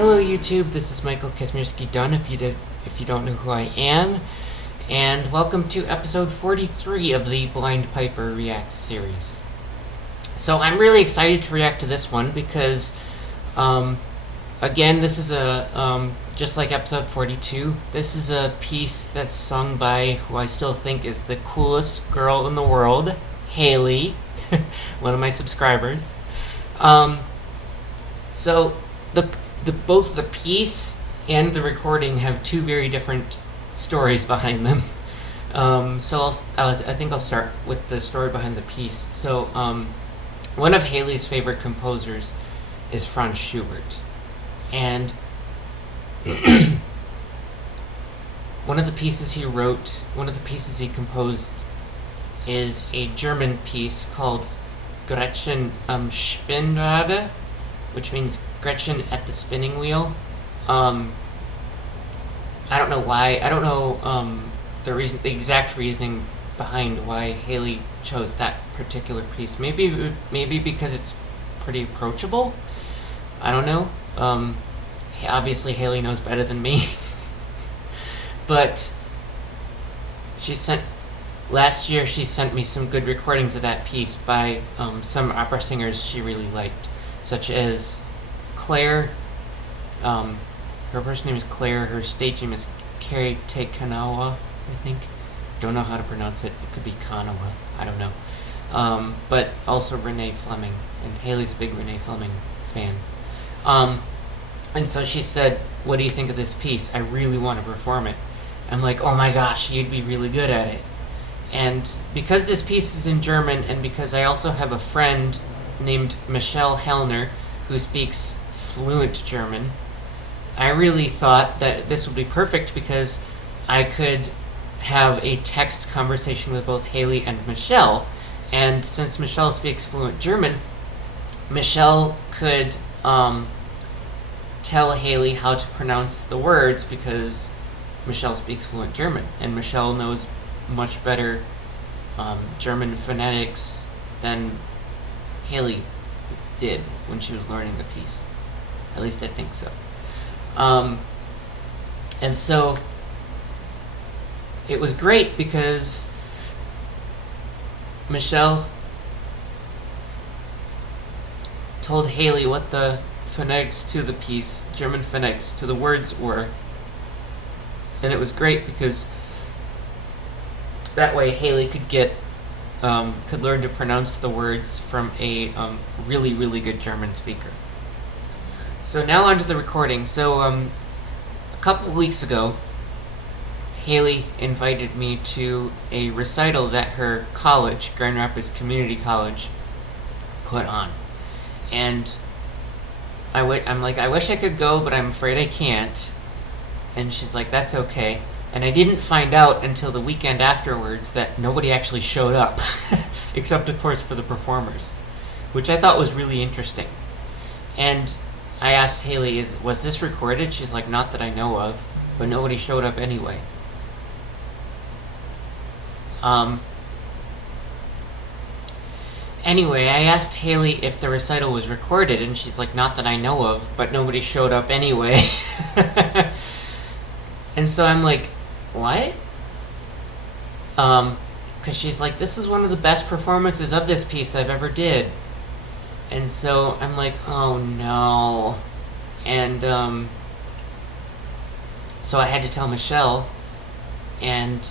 Hello YouTube, this is Michael Kazmierski-Dunn if you don't know who I am, and welcome to episode 43 of the Blind Piper React series. So I'm really excited to react to this one because, again, this is just like episode 42, this is a piece that's sung by who I still think is the coolest girl in the world, Hailey, one of my subscribers. So both the piece and the recording have two very different stories behind them. So I think I'll start with the story behind the piece. So one of Hailey's favorite composers is Franz Schubert, and one of the pieces he composed is a German piece called Gretchen Spinnrade, which means Gretchen at the spinning wheel. I don't know why. I don't know the exact reasoning behind why Hailey chose that particular piece. Maybe because it's pretty approachable. I don't know. Obviously Hailey knows better than me. But last year she sent me some good recordings of that piece by some opera singers she really liked, such as Claire, her first name is Claire, her stage name is Kiri Te Kanawa, I think. Don't know how to pronounce it. It could be Kanawa. I don't know. But also Renée Fleming, and Hailey's a big Renée Fleming fan. And so she said, "What do you think of this piece? I really want to perform it." I'm like, "Oh my gosh, you'd be really good at it." And because this piece is in German, and because I also have a friend named Michelle Helner who speaks fluent German, I really thought that this would be perfect because I could have a text conversation with both Hailey and Michelle, and since Michelle speaks fluent German, Michelle could tell Hailey how to pronounce the words because Michelle speaks fluent German, and Michelle knows much better German phonetics than Hailey did when she was learning the piece. At least I think so. And so it was great because Michelle told Hailey what the phonetics to the piece, German phonetics to the words were. And it was great because that way Hailey could learn to pronounce the words from a really, really good German speaker. So now onto the recording. So a couple weeks ago, Hailey invited me to a recital that her college, Grand Rapids Community College, put on. And I'm like, I wish I could go, but I'm afraid I can't. And she's like, that's okay. And I didn't find out until the weekend afterwards that nobody actually showed up, except of course for the performers, which I thought was really interesting. And I asked Hailey, was this recorded? She's like, not that I know of, but nobody showed up anyway. Anyway, I asked Hailey if the recital was recorded, and she's like, not that I know of, but nobody showed up anyway. And so I'm like, what? Because she's like, this is one of the best performances of this piece I've ever did. And so I'm like, oh no. And so I had to tell Michelle, and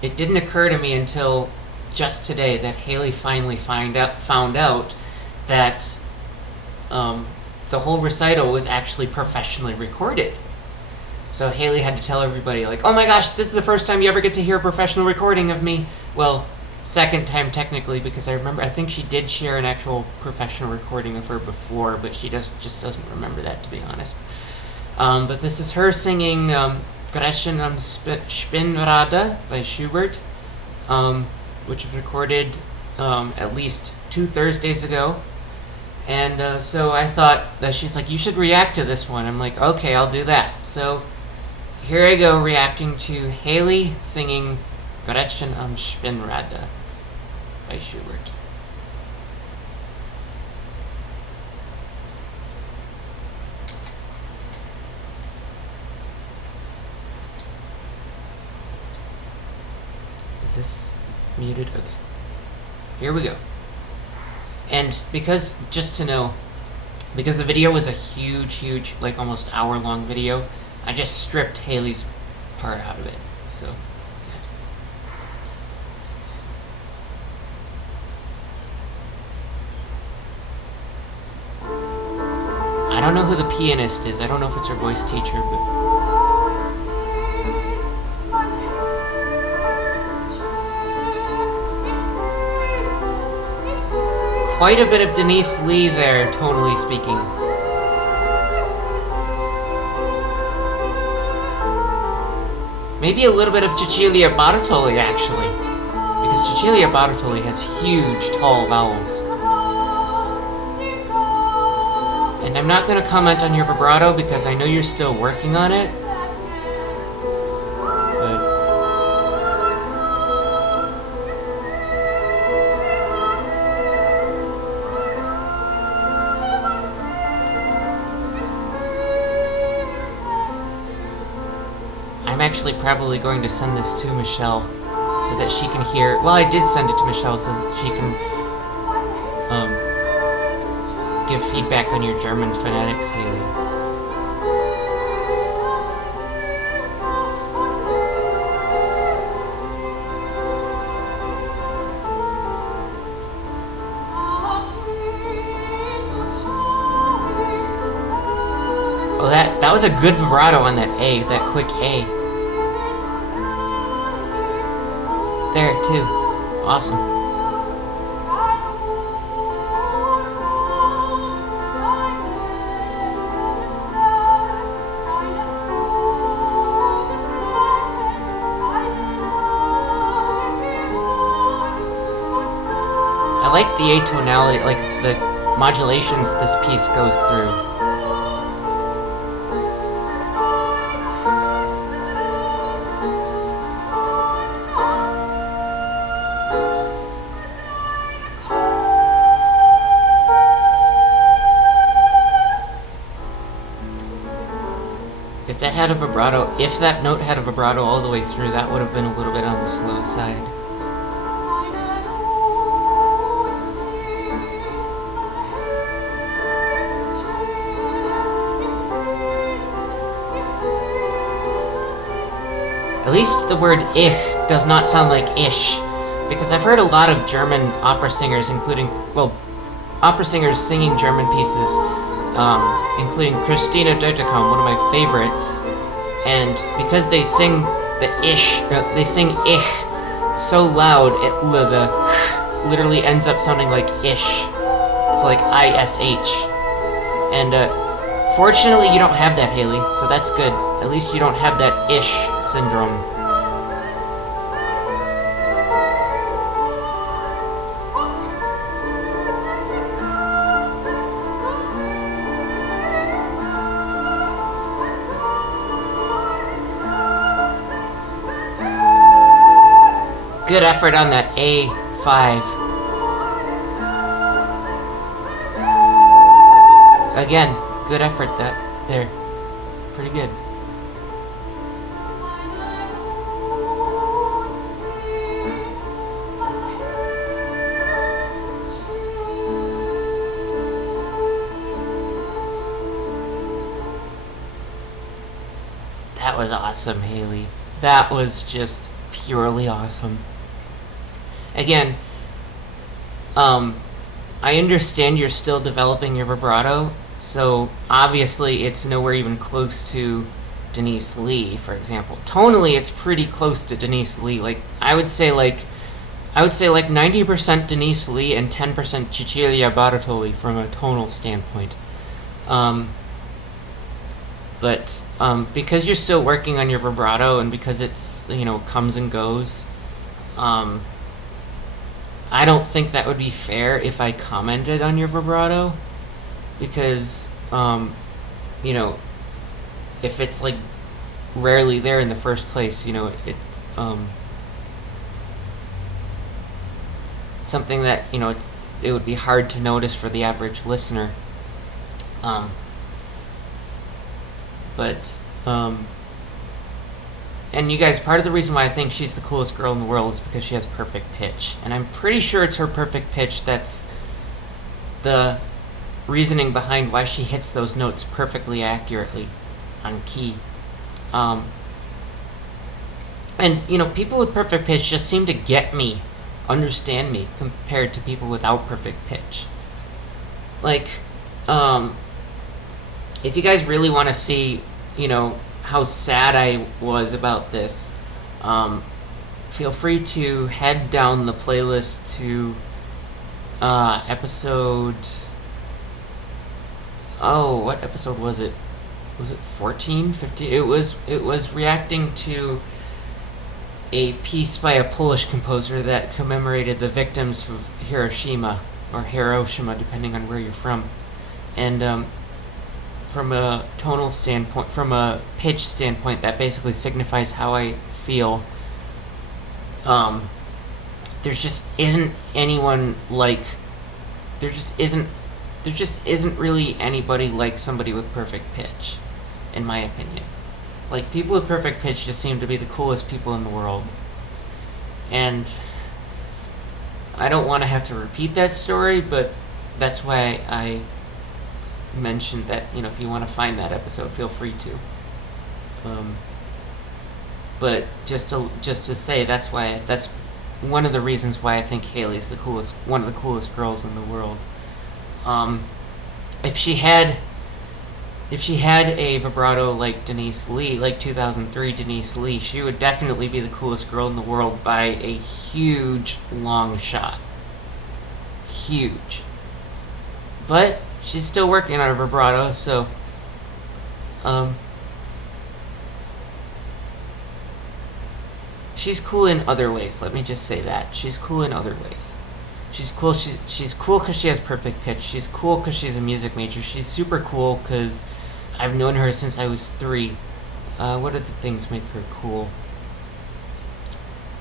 it didn't occur to me until just today that Hailey finally found out that the whole recital was actually professionally recorded. So Hailey had to tell everybody, like, oh my gosh, this is the first time you ever get to hear a professional recording of me. Well, second time technically, because I think she did share an actual professional recording of her before, but she just doesn't remember that, to be honest. But this is her singing Gretchen Spinnrade by Schubert, which was recorded at least 2 Thursdays ago. And so I thought that she's like, you should react to this one. I'm like, okay, I'll do that. So here I go, reacting to Hailey singing Gretchen Spinnrade by Schubert. this muted? Okay. Here we go. And because, just to know, because the video was a huge, like almost hour-long video, I just stripped Hailey's part out of it. So, yeah. I don't know who the pianist is. I don't know if it's her voice teacher, but... Quite a bit of Denise Lee there, tonally speaking. Maybe a little bit of Cecilia Bartoli, actually. Because Cecilia Bartoli has huge, tall vowels. And I'm not going to comment on your vibrato because I know you're still working on it. I'm actually probably going to send this to Michelle so that she can hear. Well, I did send it to Michelle so that she can give feedback on your German phonetics, Hailey. Oh, that was a good vibrato on that A, that quick A. There, too. Awesome. I like the atonality, like the modulations this piece goes through. If that had a vibrato, if that note had a vibrato all the way through, that would have been a little bit on the slow side. At least the word ich does not sound like ish, because I've heard a lot of German opera singers, opera singers singing German pieces, including Christina Deutekamp, one of my favorites, and because they sing the ish, they sing ich so loud, the literally ends up sounding like ish. It's like ISH. And fortunately you don't have that, Hailey, so that's good. At least you don't have that ish syndrome. Good effort on that A5. Again, good effort there. Pretty good. That was awesome, Hailey. That was just purely awesome. Again, I understand you're still developing your vibrato, so obviously it's nowhere even close to Denise Lee, for example. Tonally, it's pretty close to Denise Lee. I would say 90% Denise Lee and 10% Cecilia Bartoli from a tonal standpoint. But because you're still working on your vibrato and because it's, comes and goes, I don't think that would be fair if I commented on your vibrato, because, if it's rarely there in the first place, it's something that, it would be hard to notice for the average listener. and you guys, part of the reason why I think she's the coolest girl in the world is because she has perfect pitch. And I'm pretty sure it's her perfect pitch that's the reasoning behind why she hits those notes perfectly accurately on key. And, people with perfect pitch just seem to get me, understand me, compared to people without perfect pitch. Like, if you guys really want to see, how sad I was about this, feel free to head down the playlist to episode... Oh, what episode was it? Was it 14? 15? It was reacting to a piece by a Polish composer that commemorated the victims of Hiroshima, or Hiroshima, depending on where you're from. And from a tonal standpoint, from a pitch standpoint, that basically signifies how I feel. There just isn't anyone like... There just isn't really anybody like somebody with perfect pitch, in my opinion. Like, people with perfect pitch just seem to be the coolest people in the world. And I don't want to have to repeat that story, but that's why I mentioned that, if you want to find that episode, feel free to. But just to say, that's one of the reasons why I think Hailey's one of the coolest girls in the world. If she had a vibrato like Denise Lee, like 2003 Denise Lee, she would definitely be the coolest girl in the world by a huge long shot. Huge. But she's still working on her vibrato, so she's cool in other ways. Let me just say that. She's cool in other ways. She's cool. She's cool because she has perfect pitch. She's cool because she's a music major. She's super cool because I've known her since I was 3. What other things make her cool?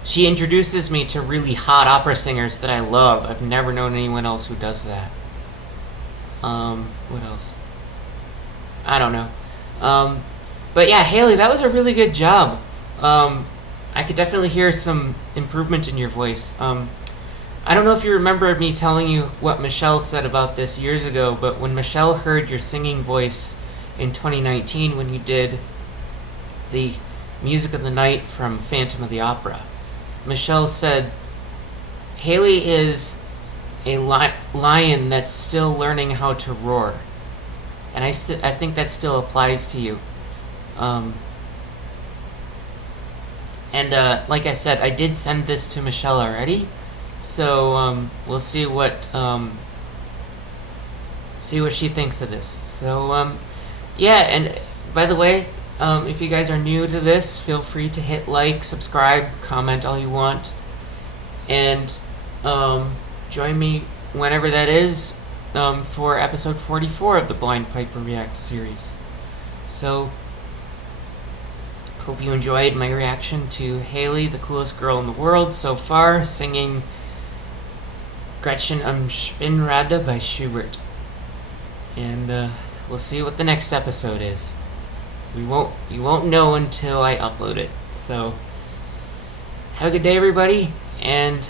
She introduces me to really hot opera singers that I love. I've never known anyone else who does that. What else? I don't know. But yeah, Hailey, that was a really good job. I could definitely hear some improvement in your voice. I don't know if you remember me telling you what Michelle said about this years ago, but when Michelle heard your singing voice in 2019 when you did the Music of the Night from Phantom of the Opera, Michelle said, Hailey is a lion that's still learning how to roar. And I think that still applies to you. Like I said, I did send this to Michelle already. So we'll see what she thinks of this. So yeah, and by the way, if you guys are new to this, feel free to hit like, subscribe, comment all you want, and join me whenever that is for episode 44 of the Blind Piper React series. So hope you enjoyed my reaction to Hailey, the coolest girl in the world so far, singing Gretchen Spinnrade by Schubert. And we'll see what the next episode is. You won't know until I upload it. So have a good day, everybody, and